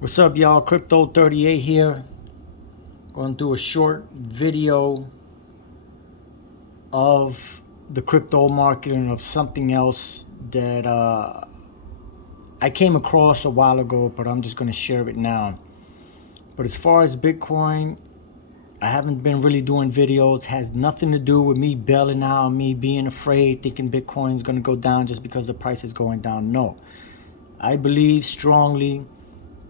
What's up, y'all? Crypto 38 here. Going to do a short video of the crypto market and of something else that I came across a while ago, but I'm just going to share it now. But as far as Bitcoin, I haven't been really doing videos. It has nothing to do with me bailing out, me being afraid, thinking Bitcoin is going to go down just because the price is going down. No. I believe strongly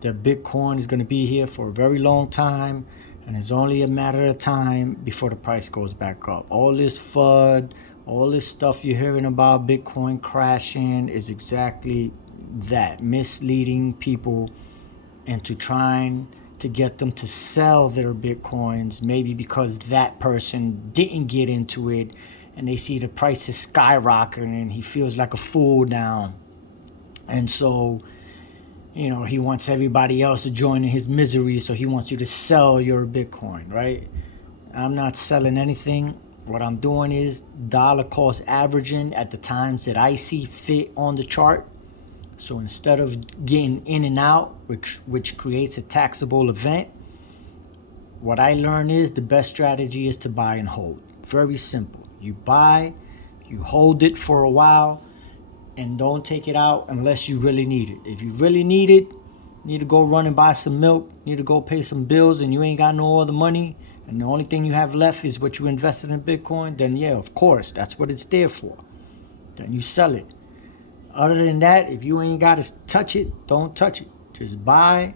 that Bitcoin is going to be here for a very long time, and it's only a matter of time before the price goes back up. All this FUD, all this stuff you're hearing about Bitcoin crashing is exactly that, misleading people into trying to get them to sell their Bitcoins, maybe because that person didn't get into it and they see the prices skyrocketing and he feels like a fool now. And so he wants everybody else to join in his misery, so he wants you to sell your Bitcoin, right? I'm not selling anything. What I'm doing is dollar cost averaging at the times that I see fit on the chart. So instead of getting in and out, which creates a taxable event, what I learned is the best strategy is to buy and hold. Very simple. You buy, you hold it for a while, and don't take it out unless you really need it. If you really need it, need to go run and buy some milk, need to go pay some bills, and you ain't got no other money, and the only thing you have left is what you invested in Bitcoin, then yeah, of course, that's what it's there for. Then you sell it. Other than that, if you ain't got to touch it, don't touch it. Just buy,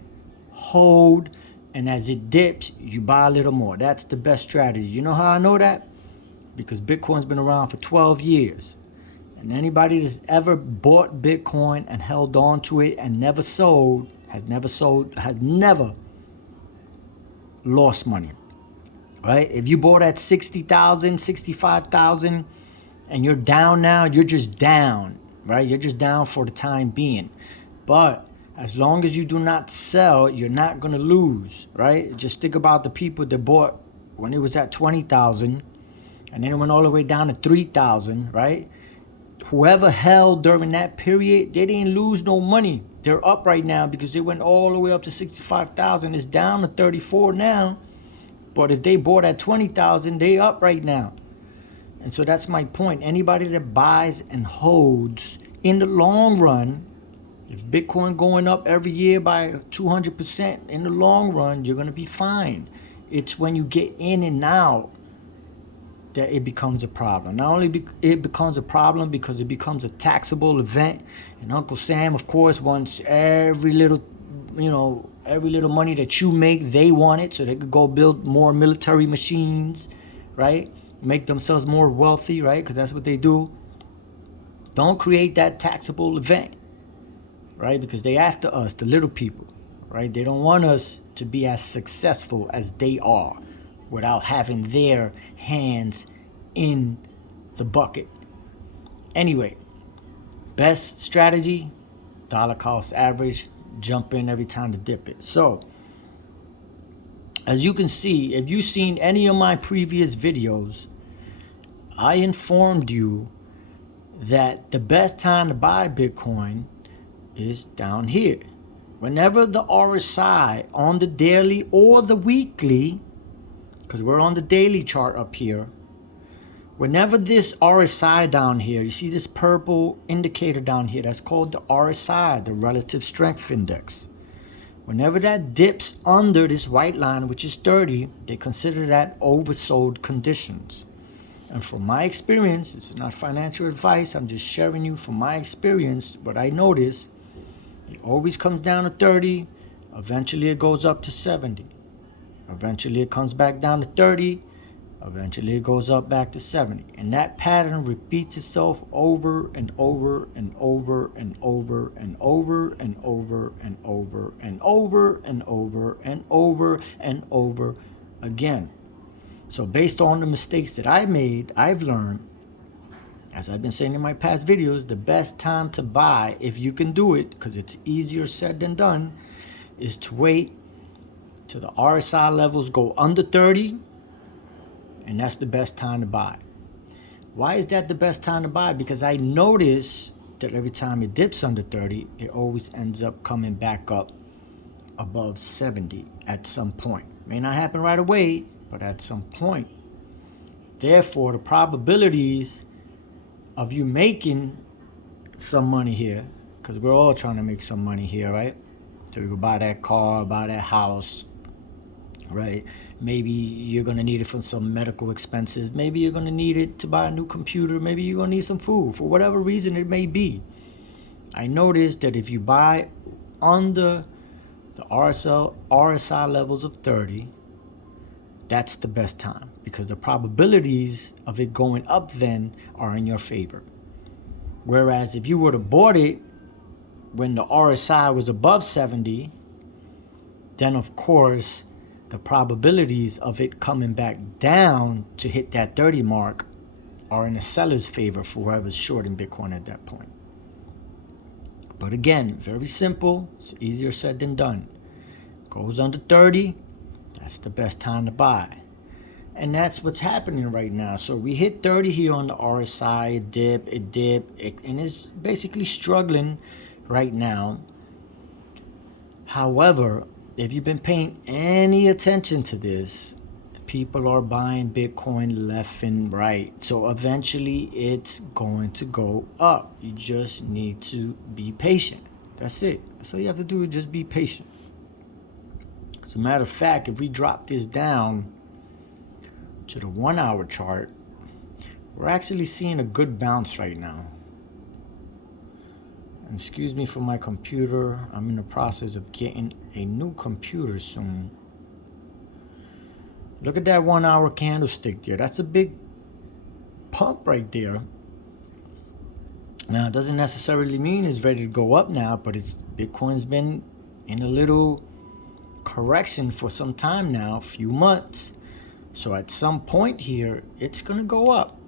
hold, and as it dips, you buy a little more. That's the best strategy. You know how I know that? Because Bitcoin's been around for 12 years. And anybody that's ever bought Bitcoin and held on to it and never sold, has never lost money, right? If you bought at 60,000, 65,000, and you're down now, you're just down, right? You're just down for the time being. But as long as you do not sell, you're not going to lose, right? Just think about the people that bought when it was at 20,000 and then it went all the way down to 3,000, right? Whoever held during that period, they didn't lose no money. They're up right now because it went all the way up to 65,000. It's down to 34 now. But if they bought at 20,000, they up right now. And so that's my point. Anybody that buys and holds in the long run, if Bitcoin going up every year by 200%, in the long run, you're going to be fine. It's when you get in and out that it becomes a problem. Not only it becomes a problem because it becomes a taxable event, and Uncle Sam, of course, wants every little money that you make, they want it so they could go build more military machines, right? Make themselves more wealthy, right? Because that's what they do. Don't create that taxable event, right? Because they after us, the little people, right? They don't want us to be as successful as they are without having their hands in the bucket. Anyway, best strategy, dollar cost average, jump in every time to dip it. So, as you can see, if you've seen any of my previous videos, I informed you that the best time to buy Bitcoin is down here. Whenever the RSI on the daily or the weekly, because we're on the daily chart up here, whenever this RSI down here, you see this purple indicator down here, that's called the RSI, the Relative Strength Index. Whenever that dips under this white line, which is 30, they consider that oversold conditions. And from my experience, this is not financial advice, I'm just sharing you from my experience, what I notice, it always comes down to 30, eventually it goes up to 70. Eventually it comes back down to 30. Eventually it goes up back to 70. And that pattern repeats itself over and over and over and over and over and over and over and over and over and over and over again. So based on the mistakes that I made, I've learned, as I've been saying in my past videos, the best time to buy, if you can do it, because it's easier said than done, is to wait till the RSI levels go under 30, and that's the best time to buy. Why is that the best time to buy? Because I notice that every time it dips under 30, it always ends up coming back up above 70 at some point. May not happen right away, but at some point. Therefore, the probabilities of you making some money here, because we're all trying to make some money here, right? So you go buy that car, buy that house, right? Maybe you're going to need it for some medical expenses. Maybe you're going to need it to buy a new computer. Maybe you're going to need some food, for whatever reason it may be. I noticed that if you buy under the RSI levels of 30, that's the best time, because the probabilities of it going up then are in your favor. Whereas if you were to bought it when the RSI was above 70, then of course the probabilities of it coming back down to hit that 30 mark are in the seller's favor for whoever's short in Bitcoin at that point. But again, very simple. It's easier said than done. Goes under 30, that's the best time to buy. And that's what's happening right now. So we hit 30 here on the RSI, it dipped, and it's basically struggling right now. However, if you've been paying any attention to this, people are buying Bitcoin left and right. So eventually it's going to go up. You just need to be patient. That's it. That's all you have to do, is just be patient. As a matter of fact, if we drop this down to the 1 hour chart, we're actually seeing a good bounce right now. And excuse me for my computer. I'm in the process of getting a new computer soon. Look at that 1 hour candlestick there. That's a big pump right there. Now, it doesn't necessarily mean it's ready to go up now, but Bitcoin's been in a little correction for some time now, a few months. So at some point here, it's going to go up.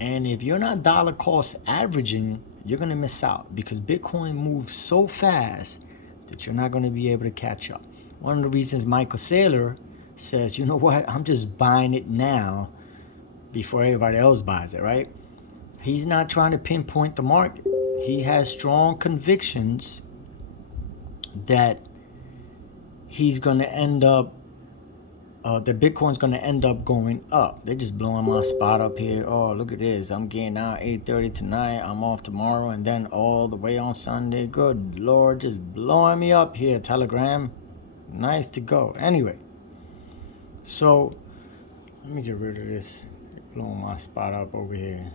And if you're not dollar cost averaging, you're going to miss out, because Bitcoin moves so fast that you're not going to be able to catch up. One of the reasons Michael Saylor says, you know what, I'm just buying it now before everybody else buys it, right? He's not trying to pinpoint the market. He has strong convictions that he's going to end up, that Bitcoin's going to end up going up. They're just blowing my spot up here. Oh, look at this. I'm getting out 8:30 tonight. I'm off tomorrow, and then all the way on Sunday. Good Lord, just blowing me up here, Telegram. Nice to go. Anyway, so let me get rid of this. They're blowing my spot up over here.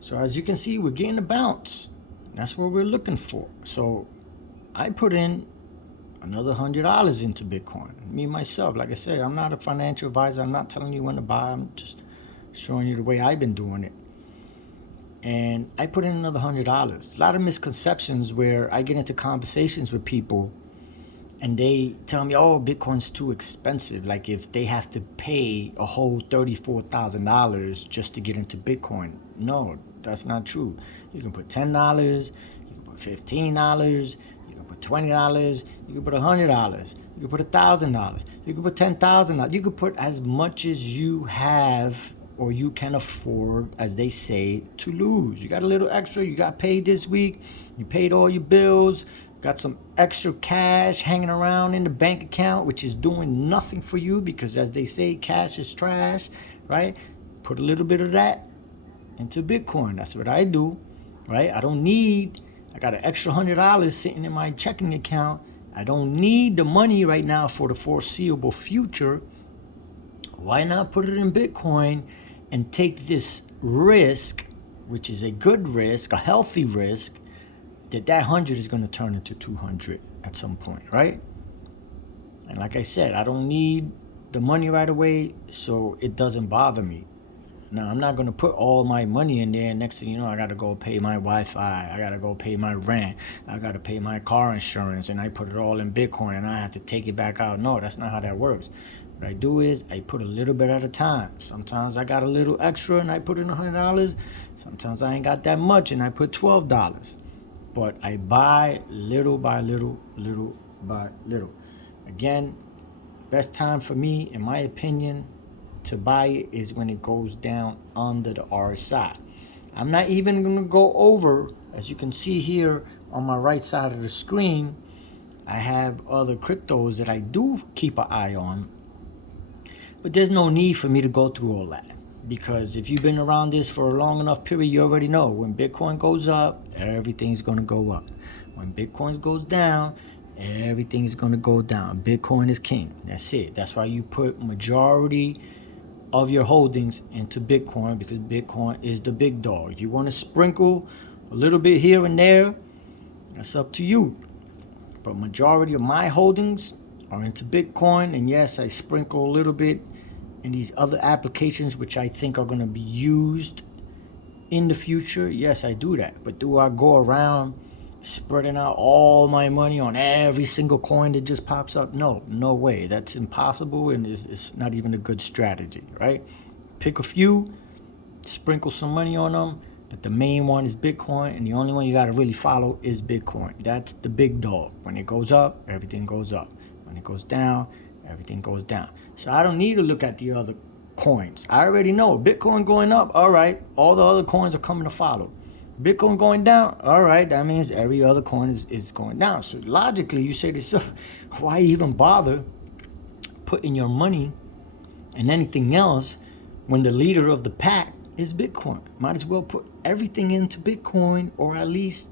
So as you can see, we're getting a bounce. That's what we're looking for. So I put in another $100 into Bitcoin. Me, myself, like I said, I'm not a financial advisor. I'm not telling you when to buy. I'm just showing you the way I've been doing it. And I put in another $100. A lot of misconceptions where I get into conversations with people and they tell me, oh, Bitcoin's too expensive. Like if they have to pay a whole $34,000 just to get into Bitcoin. No, that's not true. You can put $10, you can put $15, you can put $20, you can put $100, you can put $1,000, you can put $10,000. You can put as much as you have or you can afford, as they say, to lose. You got a little extra, you got paid this week, you paid all your bills, got some extra cash hanging around in the bank account, which is doing nothing for you because, as they say, cash is trash, right? Put a little bit of that into Bitcoin. That's what I do, right? I got an extra $100 sitting in my checking account. I don't need the money right now for the foreseeable future. Why not put it in Bitcoin and take this risk, which is a good risk, a healthy risk, that 100 is going to turn into 200 at some point, right? And like I said, I don't need the money right away, so it doesn't bother me. Now, I'm not going to put all my money in there. Next thing you know, I got to go pay my Wi-Fi. I got to go pay my rent. I got to pay my car insurance. And I put it all in Bitcoin and I have to take it back out. No, that's not how that works. What I do is I put a little bit at a time. Sometimes I got a little extra and I put in $100. Sometimes I ain't got that much and I put $12. But I buy little by little, little by little. Again, best time for me, in my opinion, to buy it is when it goes down under the RSI. I'm not even going to go over, as you can see here on my right side of the screen, I have other cryptos that I do keep an eye on. But there's no need for me to go through all that. Because if you've been around this for a long enough period, you already know when Bitcoin goes up, everything's going to go up. When Bitcoin goes down, everything's going to go down. Bitcoin is king. That's it. That's why you put majority of your holdings into Bitcoin, because Bitcoin is the big dog. You want to sprinkle a little bit here and there, that's up to you. But majority of my holdings are into Bitcoin. And yes, I sprinkle a little bit in these other applications which I think are going to be used in the future. Yes, I do that. But do I go around spreading out all my money on every single coin that just pops up? No way. That's impossible, and it's not even a good strategy, right? Pick a few, sprinkle some money on them, but the main one is Bitcoin, and the only one you got to really follow is Bitcoin. That's the big dog. When it goes up, everything goes up. When it goes down, everything goes down. So I don't need to look at the other coins. I already know Bitcoin going up, all right, all the other coins are coming to follow. Bitcoin going down, all right, that means every other coin is going down. So logically, you say to yourself, why even bother putting your money in anything else when the leader of the pack is Bitcoin? Might as well put everything into Bitcoin, or at least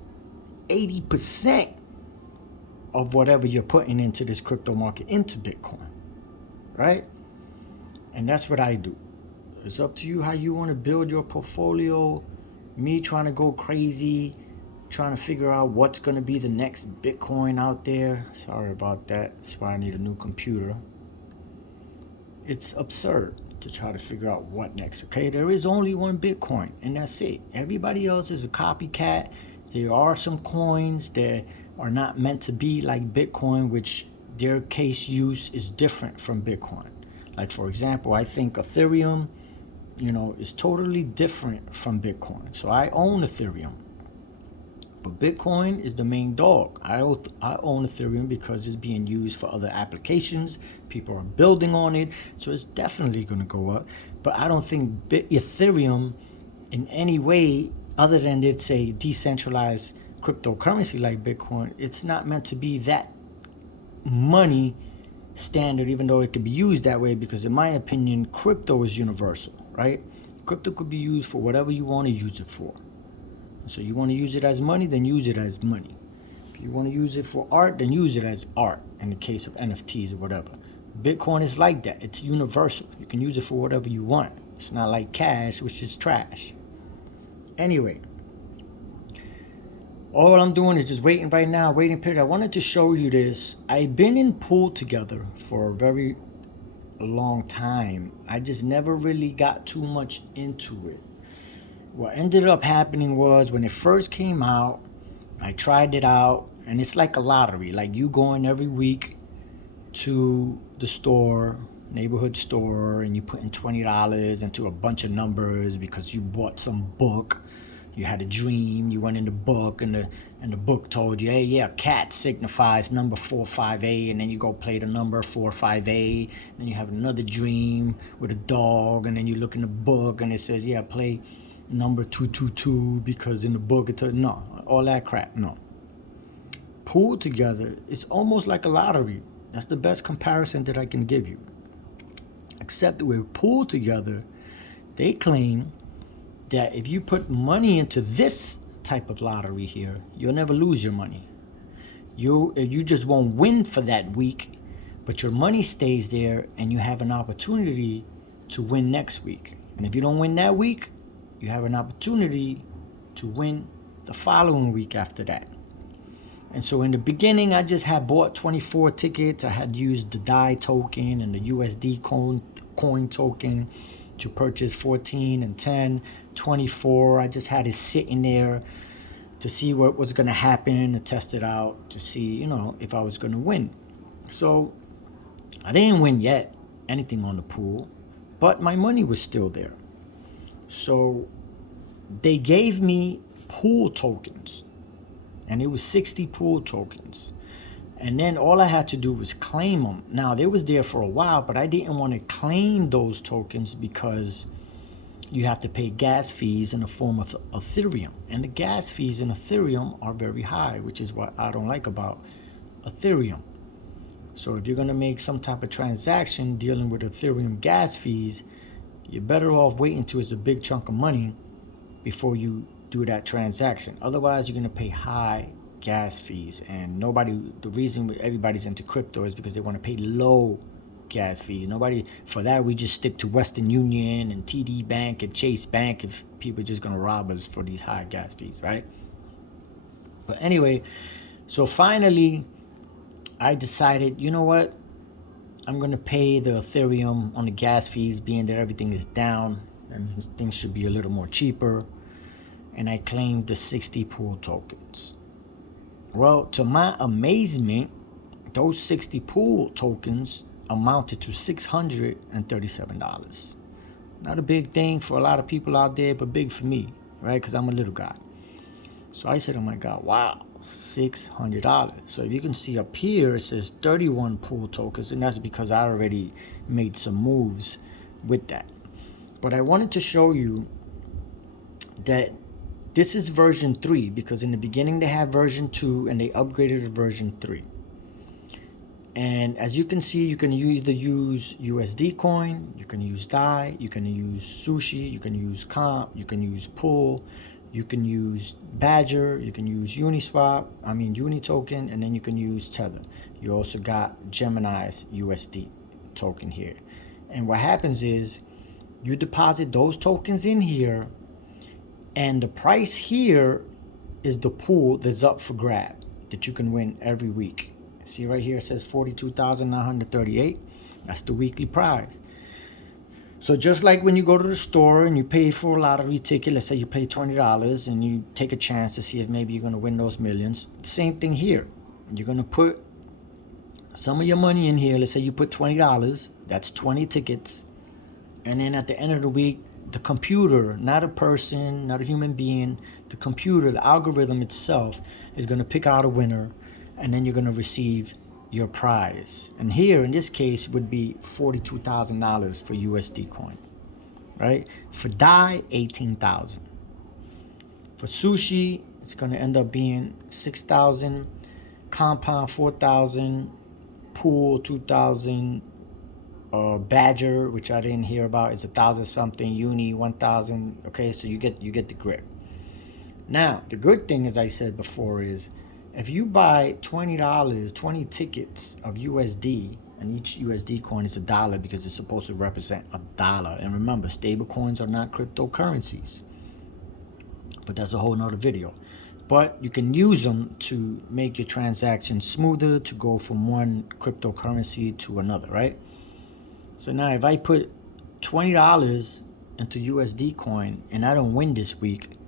80% of whatever you're putting into this crypto market into Bitcoin, right? And that's what I do. It's up to you how you want to build your portfolio. Me trying to go crazy, trying to figure out what's going to be the next Bitcoin out there. Sorry about that. That's why I need a new computer. It's absurd to try to figure out what next, okay? There is only one Bitcoin, and that's it. Everybody else is a copycat. There are some coins that are not meant to be like Bitcoin, which their case use is different from Bitcoin. Like, for example, I think Ethereum, is totally different from Bitcoin. So I own Ethereum, but Bitcoin is the main dog. I own Ethereum because it's being used for other applications. People are building on it, so it's definitely going to go up. But I don't think Ethereum in any way, other than it's a decentralized cryptocurrency like Bitcoin, it's not meant to be that money standard, even though it could be used that way, because in my opinion, crypto is universal, right? Crypto could be used for whatever you want to use it for. So you want to use it as money, then use it as money. If you want to use it for art, then use it as art, in the case of NFTs or whatever. Bitcoin is like that. It's universal. You can use it for whatever you want. It's not like cash, which is trash. Anyway, all I'm doing is just waiting right now, waiting period. I wanted to show you this. I've been in Pooltogether for a very long time. I just never really got too much into it. What ended up happening was, when it first came out, I tried it out, and it's like a lottery. Like, you going every week to the store, neighborhood store, and you put in $20 into a bunch of numbers because you bought some book. You had a dream, you went in the book, and the book told you, hey, yeah, cat signifies number 458, and then you go play the number 458, and you have another dream with a dog, and then you look in the book, and it says, yeah, play number 222, because in the book it told, no, all that crap, no. Pooltogether is almost like a lottery. That's the best comparison that I can give you. Except with Pooltogether, they claim that if you put money into this type of lottery here, you'll never lose your money. You just won't win for that week, but your money stays there, and you have an opportunity to win next week. And if you don't win that week, you have an opportunity to win the following week after that. And so in the beginning, I just had bought 24 tickets. I had used the DAI token and the USD coin token to purchase 14 and 10, 24. I just had it sitting there to see what was going to happen, to test it out, to see, if I was going to win. So I didn't win yet, anything on the pool, but my money was still there. So they gave me pool tokens, and it was 60 pool tokens. And then all I had to do was claim them. Now, they was there for a while, but I didn't want to claim those tokens because, you have to pay gas fees in the form of Ethereum. And the gas fees in Ethereum are very high, which is what I don't like about Ethereum. So if you're going to make some type of transaction dealing with Ethereum gas fees, you're better off waiting until it's a big chunk of money before you do that transaction. Otherwise, you're going to pay high gas fees. And the reason everybody's into crypto is because they want to pay low gas fees. For that, we just stick to Western Union and TD Bank and Chase Bank if people are just going to rob us for these high gas fees, right? But anyway, so finally, I decided, you know what? I'm going to pay the Ethereum on the gas fees, being that everything is down and things should be a little more cheaper. And I claimed the 60 pool tokens. Well, to my amazement, those 60 pool tokens amounted to $637. Not a big thing for a lot of people out there, but big for me, right? Because I'm a little guy. So I said, oh my God, wow, $600. So if you can see up here, it says 31 pool tokens, and that's because I already made some moves with that. But I wanted to show you that this is version 3, because in the beginning they had version 2 and they upgraded to version 3. And as you can see, you can either use USD coin, you can use DAI, you can use Sushi, you can use Comp, you can use Pool, you can use Badger, you can use Unitoken, and then you can use Tether. You also got Gemini's USD token here. And what happens is you deposit those tokens in here, and the price here is the pool that's up for grab that you can win every week. See right here, it says 42,938. That's the weekly prize. So just like when you go to the store and you pay for a lottery ticket, let's say you pay $20 and you take a chance to see if maybe you're going to win those millions. Same thing here. You're going to put some of your money in here. Let's say you put $20. That's 20 tickets. And then at the end of the week, the computer, not a person, not a human being, the computer, the algorithm itself is going to pick out a winner. And then you're going to receive your prize. And here, in this case, would be $42,000 for USD coin, right? For DAI, $18,000. For Sushi, it's going to end up being $6,000. Compound, $4,000. Pool, $2,000. Badger, which I didn't hear about, is 1,000 something. Uni, 1,000. Okay, so you get the grip. Now, the good thing, as I said before, is if you buy $20, 20 tickets of USD, and each USD coin is $1 because it's supposed to represent $1. And remember, stable coins are not cryptocurrencies. But that's a whole nother video. But you can use them to make your transactions smoother, to go from one cryptocurrency to another, right? So now if I put $20 into USD coin and I don't win this week,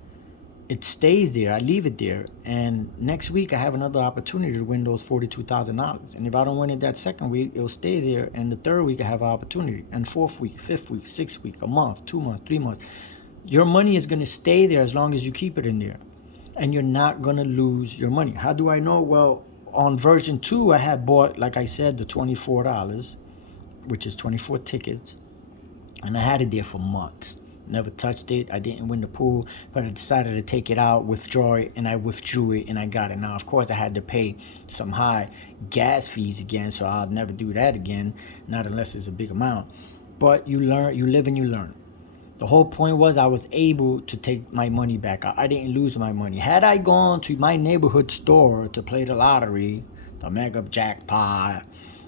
it stays there. I leave it there, and next week I have another opportunity to win those $42,000. And if I don't win it that second week, it'll stay there, and the third week I have an opportunity, and fourth week, fifth week, sixth week, a month, 2 months, 3 months. Your money is going to stay there as long as you keep it in there, and you're not going to lose your money. How do I know? Well, on version 2, I had bought, like I said, the $24, which is 24 tickets, and I had it there for months. Never touched it. I didn't win the pool, but I decided to take it out, withdraw it, and I withdrew it, and I got it. Now, of course, I had to pay some high gas fees again, so I'll never do that again, not unless it's a big amount. But you learn, you live and you learn. The whole point was I was able to take my money back. I didn't lose my money. Had I gone to my neighborhood store to play the lottery, the mega jackpot,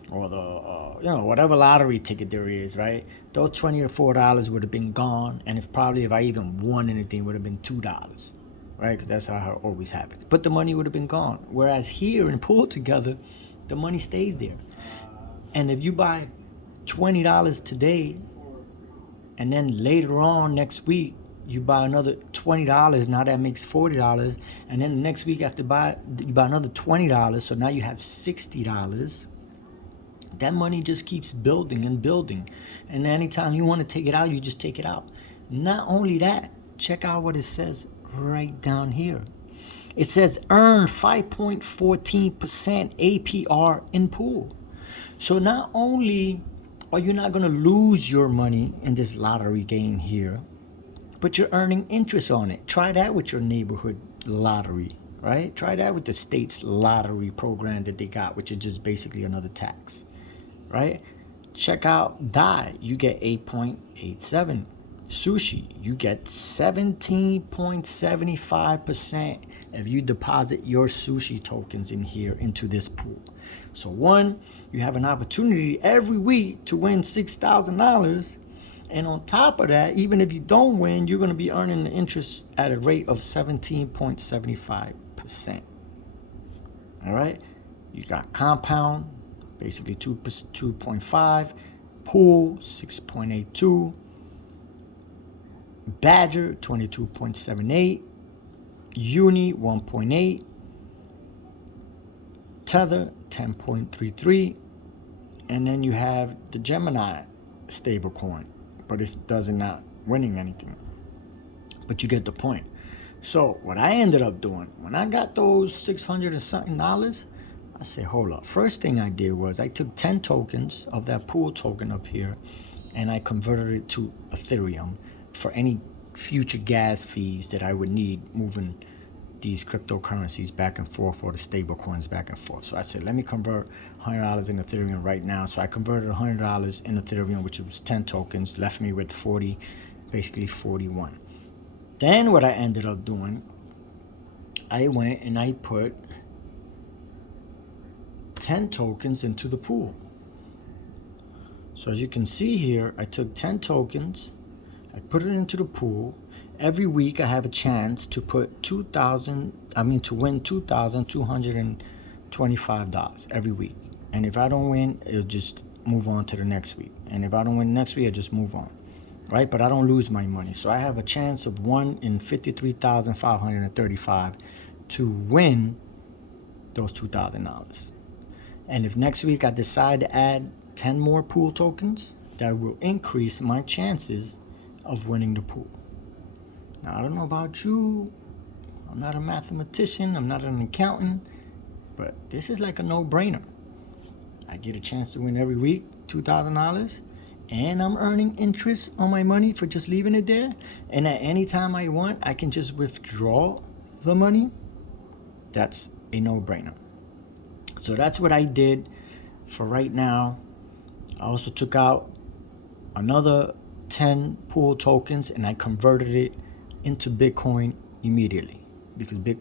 or the whatever lottery ticket there is, right? Those $24 would have been gone, and if I even won anything, would have been $2, right? Because that's how it always happens. But the money would have been gone. Whereas here in Pooltogether, the money stays there. And if you buy $20 today, and then later on next week you buy another $20, now that makes $40, and then the next week after you buy another $20, so now you have $60. That money just keeps building and building. And anytime you want to take it out, you just take it out. Not only that, check out what it says right down here. It says earn 5.14% APR in pool. So not only are you not going to lose your money in this lottery game here, but you're earning interest on it. Try that with your neighborhood lottery, right? Try that with the state's lottery program that they got, which is just basically another tax, right? Check out Dai, you get 8.87. Sushi, you get 17.75% if you deposit your sushi tokens in here into this pool. So one, you have an opportunity every week to win $6,000. And on top of that, even if you don't win, you're going to be earning the interest at a rate of 17.75%. All right. You got compound, basically 2.5, pool 6.82, Badger 22.78, Uni 1.8, Tether 10.33, and then you have the Gemini stablecoin, but it does not winning anything. But you get the point. So what I ended up doing when I got those $600 and something, I said, hold up. First thing I did was I took 10 tokens of that pool token up here, and I converted it to Ethereum for any future gas fees that I would need moving these cryptocurrencies back and forth, or the stable coins back and forth. So I said, let me convert $100 in Ethereum right now. So I converted $100 in Ethereum, which was 10 tokens, left me with 40, basically 41. Then what I ended up doing, I went and I put 10 tokens into the pool. So as you can see here, I took 10 tokens, I put it into the pool. Every week I have a chance to put to win $2,225 every week. And if I don't win, it'll just move on to the next week. And if I don't win next week, I just move on, right? But I don't lose my money. So I have a chance of 1 in 53,535 to win those $2,000. And if next week I decide to add 10 more pool tokens, that will increase my chances of winning the pool. Now, I don't know about you. I'm not a mathematician. I'm not an accountant. But this is like a no-brainer. I get a chance to win every week, $2,000. And I'm earning interest on my money for just leaving it there. And at any time I want, I can just withdraw the money. That's a no-brainer. So that's what I did for right now. I also took out another 10 pool tokens and I converted it into Bitcoin immediately, because Bitcoin